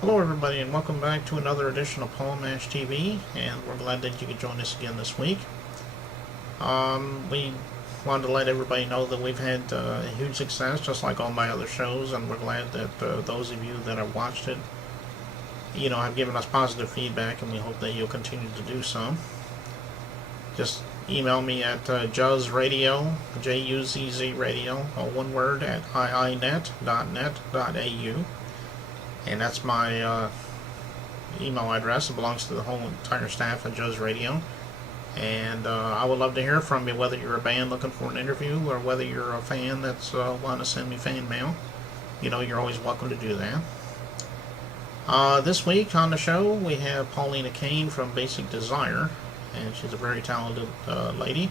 Hello, everybody, and welcome back to another edition of Paul Mash TV. And we're glad that you could join us again this week. We wanted to let everybody know that we've had huge success, just like all my other shows, and we're glad that those of you that have watched it, have given us positive feedback, and we hope that you'll continue to do so. Just email me at JuzzRadio, Juzz Radio, all one word, at iinet.net.au, and that's my email address. It belongs to the whole entire staff at Juzz Radio. And I would love to hear from you, whether you're a band looking for an interview or whether you're a fan that's wanting to send me fan mail. You're always welcome to do that. This week on the show, we have Paulina Caine from Basic Desire, and she's a very talented lady,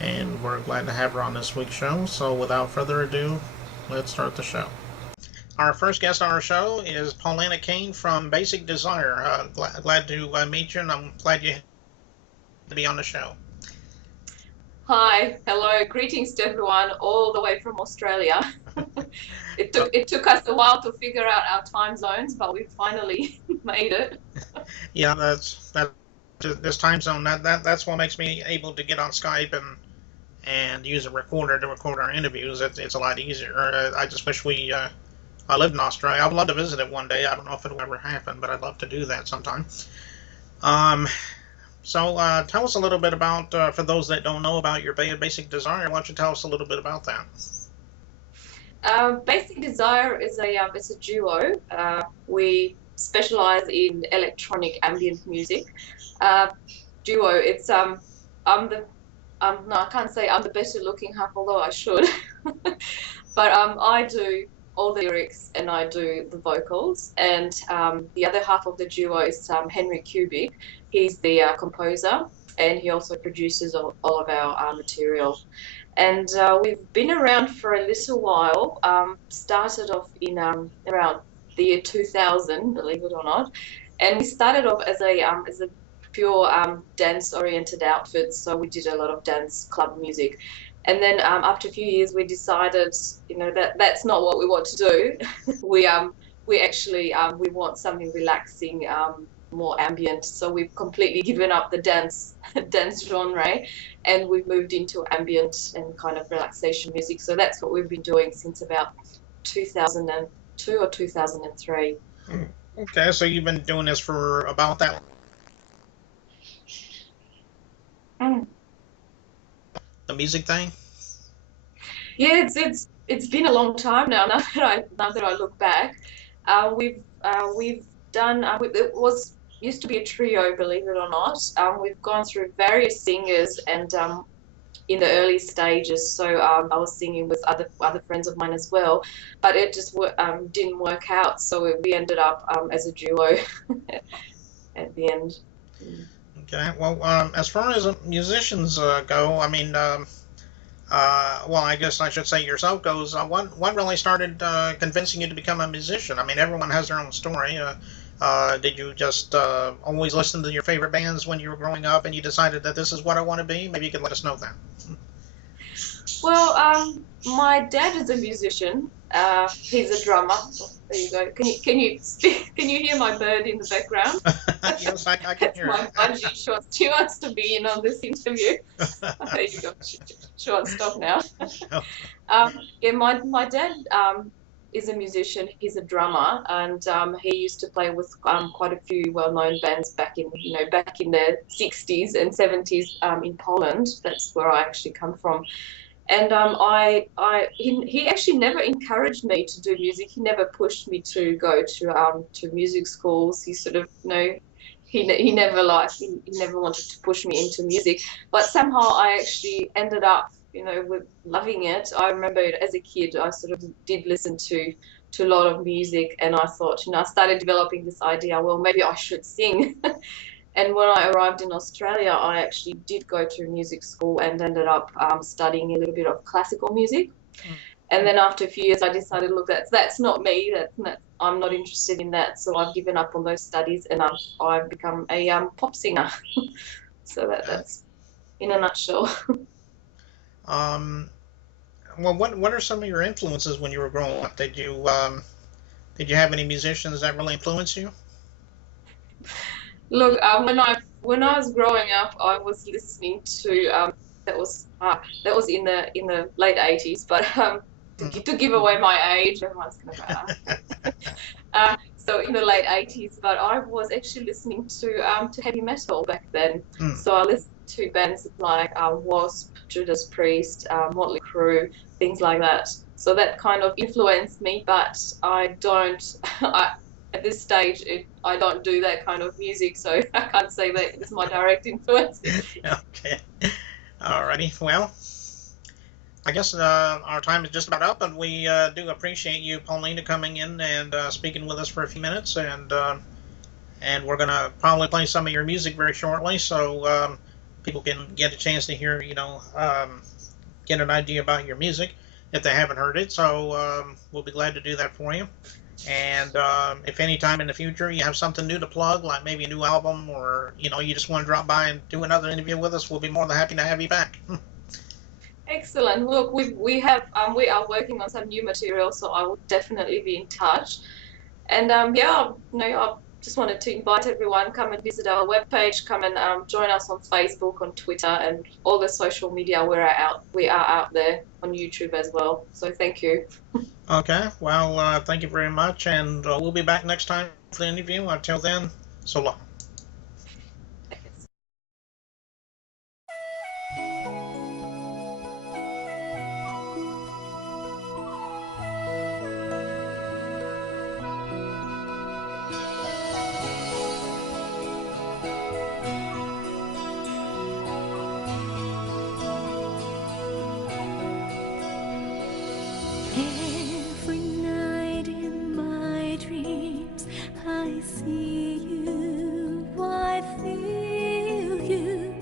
and we're glad to have her on this week's show. So without further ado, let's start the show. Our first guest on our show is Paulina Caine from Basic Desire. Glad to meet you, and I'm glad you to be on the show. Hi, hello, greetings to everyone all the way from Australia. It took us a while to figure out our time zones, but we finally made it. Yeah, that this time zone that's what makes me able to get on Skype and use a recorder to record our interviews. It's a lot easier. I just wish I lived in Australia. I would love to visit it one day. I don't know if it'll ever happen, but I'd love to do that sometime. Um, So tell us a little bit about, for those that don't know about your Basic Desire, why don't you tell us a little bit about that? Basic Desire is it's a duo. We specialize in electronic ambient music. Uh, Duo. It's I'm the no, I can't say I'm the better looking half, although I should. But I do all the lyrics and I do the vocals, and the other half of the duo is Henry Kubik. He's the composer, and he also produces all of our material. And we've been around for a little while. Started off in around the year 2000, believe it or not, and we started off as a pure dance-oriented outfit. So we did a lot of dance club music. And then after a few years, we decided, that that's not what we want to do. We actually we want something relaxing, more ambient. So we've completely given up the dance genre, and we've moved into ambient and kind of relaxation music. So that's what we've been doing since about 2002 or 2003. Okay, so you've been doing this for about that, Mm. the music thing? Yeah, it's been a long time now. Now that I look back, we've done. It was used to be a trio, believe it or not. We've gone through various singers, and in the early stages. So I was singing with other friends of mine as well, but it just didn't work out. So we ended up as a duo at the end. Okay, well, as far as musicians go, I mean, well, I guess I should say yourself goes, what really started convincing you to become a musician? I mean, everyone has their own story. Did you just always listen to your favorite bands when you were growing up and you decided that this is what I want to be? Maybe you could let us know that. Well, my dad is a musician. He's a drummer. There you go. Can you hear my bird in the background? Yes, I can That's hear my it. budgie. She wants to be in on this interview. There you go. She won't stop now. Yeah, my dad is a musician. He's a drummer, and he used to play with quite a few well-known bands back in the 60s and 70s in Poland. That's where I actually come from. And he actually never encouraged me to do music. He never pushed me to go to music schools. He sort of, he never he never wanted to push me into music. But somehow I actually ended up, with loving it. I remember as a kid, I sort of did listen to a lot of music, and I thought, I started developing this idea. Well, maybe I should sing. And when I arrived in Australia, I actually did go to music school and ended up studying a little bit of classical music. And then after a few years, I decided, look, that's not me. I'm not interested in that. So I've given up on those studies, and I've become a pop singer. So Okay. that's in a nutshell. Um, well, what are some of your influences when you were growing up? Did you Did you have any musicians that really influenced you? Look, when I was growing up, I was listening to that was in the late 80s, but to give away my age, everyone's gonna go. So in the late 80s, but I was actually listening to heavy metal back then. Mm. So I listened to bands like Wasp, Judas Priest, Motley Crue, things like that. So that kind of influenced me, but I don't. At this stage, I don't do that kind of music, so I can't say that it's my direct influence. Okay. Alrighty. Well, I guess our time is just about up, and we do appreciate you, Paulina, coming in and speaking with us for a few minutes, and we're gonna probably play some of your music very shortly, so people can get a chance to hear, get an idea about your music if they haven't heard it. So we'll be glad to do that for you. And if any time in the future you have something new to plug, like maybe a new album, or you just want to drop by and do another interview with us, we'll be more than happy to have you back. Excellent. Look, we are working on some new material, so I will definitely be in touch. And yeah, I just wanted to invite everyone, come and visit our webpage, come and join us on Facebook, on Twitter, and all the social media. We are out there on YouTube as well. So thank you. Okay, well, thank you very much, and we'll be back next time for the interview. Until then, so long. Every night in my dreams, I see you, I feel you.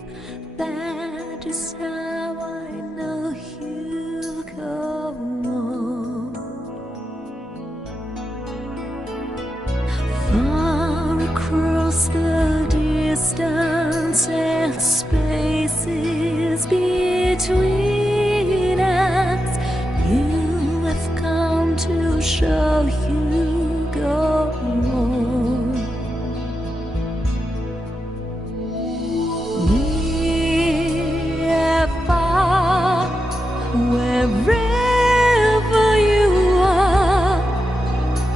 That is how I know you go on. Far across the distance and spaces between us, you have come to show you go on. Near, far, wherever you are,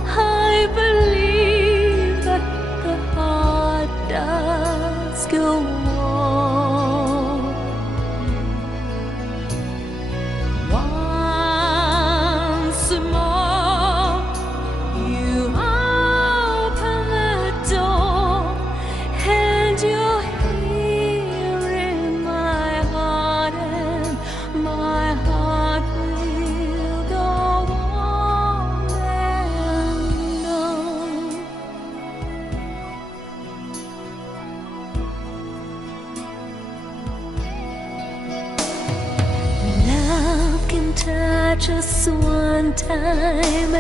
I believe that the heart does go on. Once more, you open the door, and you're here in my heart, and my heart will go on and on. Love can touch us one time